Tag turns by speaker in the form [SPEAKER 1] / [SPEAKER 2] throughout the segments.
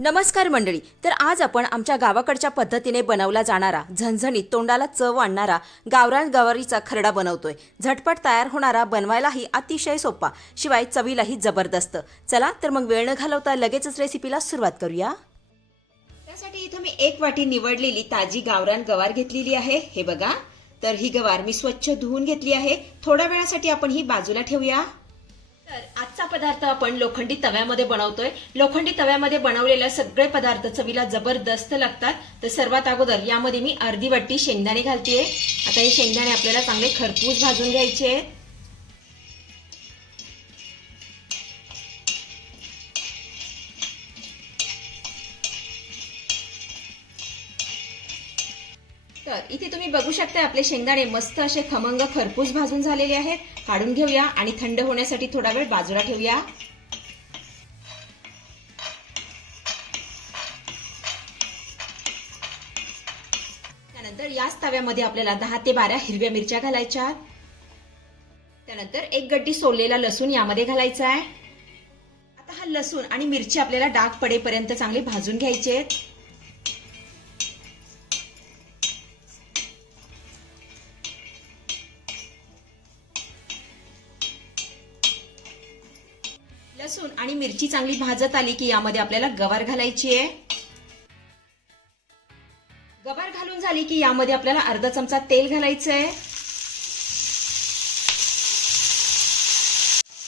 [SPEAKER 1] नमस्कार मंडळी तर आज आपण आमच्या गावाकडच्या पद्धतीने बनवला जाणारा झणझणीत तोंडाला चव आणणारा गावरान गवारीचा खरडा बनवतोय. झटपट तयार होणारा बनवायलाही अतिशय सोपा शिवाय चवीलाही जबरदस्त. चला तर मग वेळ न घालवता लगेचच रेसिपीला सुरुवात करूया.
[SPEAKER 2] त्यासाठी इथं मी एक वाटी निवडलेली ताजी गावरान गवार घेतलेली आहे. हे बघा तर ही गवार मी स्वच्छ धुवून घेतली आहे. थोड्या वेळासाठी आपण ही बाजूला ठेवूया. तर आजचा पदार्थ आपण लोखंडी तव्यामध्ये बनवतोय. लोखंडी तव्यामध्ये बनवलेले सगळे पदार्थ चवीला जबरदस्त लागतात. तर सर्वात अगोदर यामध्ये मी अर्धी वाटी शेंगदाणे घालतेय. आता हे शेंगदाणे आपल्याला चांगले खरपूस भाजून घ्यायचे आहेत. तर इथे तुम्ही बघू शकता आपले शेंगदाणे मस्त असे खमंग खरपूस भाजून झालेले आहेत. काढून घेऊया आणि थंड होण्यासाठी थोडा वेळ बाजूला ठेवूया. त्यानंतर याच तव्यामध्ये आपल्याला दहा ते बारा हिरव्या मिरच्या घालायच्या त्यानंतर एक गड्डी सोललेला लसूण यामध्ये घालायचा आहे. आता हा लसूण आणि मिरची आपल्याला डाग पडेपर्यंत चांगले भाजून घ्यायचे आहेत. लसूण आणि मिरची चांगली भाजत आली की यामध्ये आपल्याला गवार घालायची आहे. गवार घालून झाली की यामध्ये आपल्याला अर्धा चमचा तेल घालायचं आहे.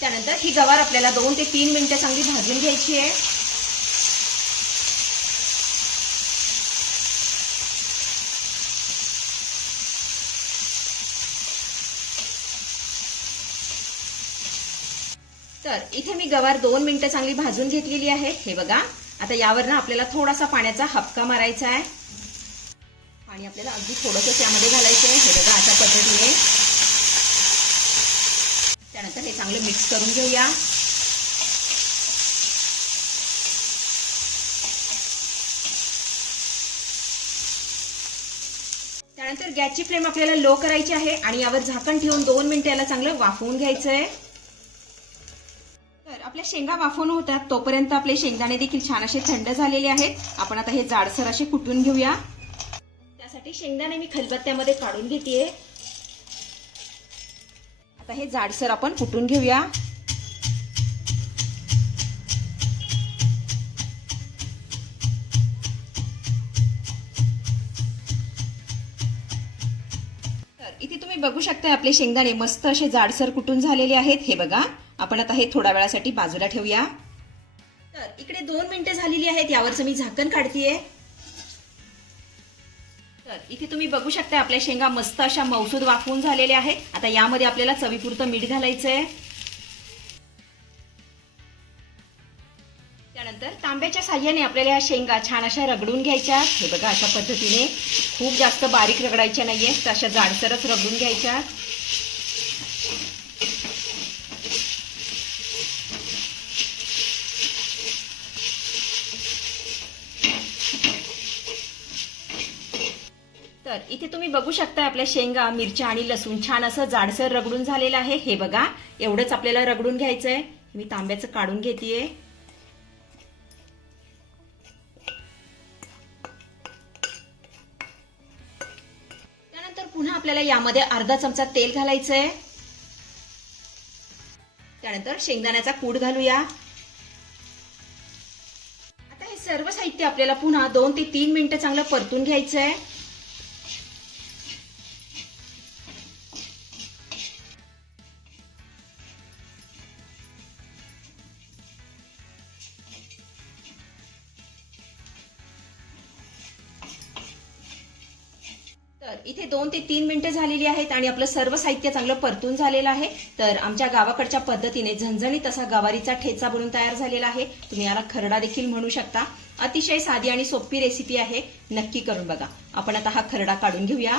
[SPEAKER 2] त्यानंतर ही गवार आपल्याला दोन ते तीन मिनिटं चांगली भाजून घ्यायची आहे. तर इथे मी गवार दोन मिनटं चांगली भाजून घेतलेली आहे हे बघा. आता यावर ना आपल्याला थोडासा पाण्याचा हपका मारायचा आहे. पाणी आपल्याला अगदी थोडंसं त्यामध्ये घालायचं आहे. हे बघा अशा पद्धतीने. त्यानंतर हे चांगलं मिक्स करून घेऊया. त्यानंतर गॅसची फ्लेम आपल्याला लो करायची आहे आणि यावर झाकण ठेवून दोन मिनिटं याला चांगलं वाफवून घ्यायचं आहे आपल्या शेंगा वाफून होतात तोपर्यंत आपले शेंगदाणे देखील छान असे थंड झालेले आहेत. आपण आता हे जाडसर असे कुटून घेऊया. त्यासाठी शेंगदाणे मी खलबत्त्यामध्ये काढून घेते आता हे जाडसर आपण कुटून घेऊया. तर इथे तुम्ही बघू शकता आपले शेंगदाणे मस्त असे जाडसर कुटून झालेले आहेत. हे बघा. आपण आता हे थोड्या वेळासाठी बाजूला ठेवूया. तर इकडे दोन मिनिटं झालेली आहेत यावरचं मी झाकण काढतीये. तर इथे तुम्ही बघू शकता आपल्या शेंगा मस्त अशा मौसूद वाफवून झालेल्या आहेत. आता यामध्ये आपल्याला चवीपुरतं मीठ घालायचं आहे त्यानंतर तांब्याच्या साह्याने आपल्याला या शेंगा छान अशा रगडून घ्यायच्या. हे बघा अशा पद्धतीने खूप जास्त बारीक रगडायच्या नाहीये तर अशा जाडसरच रगडून घ्यायच्या. तर इथे तुम्ही बघू शकता आपल्या शेंगा मिरच्या आणि लसूण छान असं जाडसर रगडून झालेलं आहे. हे बघा एवढंच आपल्याला रगडून घ्यायचं आहे मी तांब्याचं काढून घेतेय. त्यानंतर पुन्हा आपल्याला यामध्ये अर्धा चमचा तेल घालायचंय. त्यानंतर शेंगदाण्याचा कूड घालूया. आता हे सर्व साहित्य आपल्याला पुन्हा दोन ते तीन मिनिटं चांगलं परतून घ्यायचं आहे तर इथे दोन ते तीन मिनिटं झालेली आहेत आणि आपलं सर्व साहित्य चांगलं परतून झालेलं आहे. तर आमच्या गावाकडच्या पद्धतीने झणझणीत असा गवारीचा ठेचा बनून तयार झालेला आहे. तुम्ही याला खरडा देखील म्हणू शकता. अतिशय साधी आणि सोपी रेसिपी आहे. नक्की करून बघा. आपण आता हा खरडा काढून घेऊया.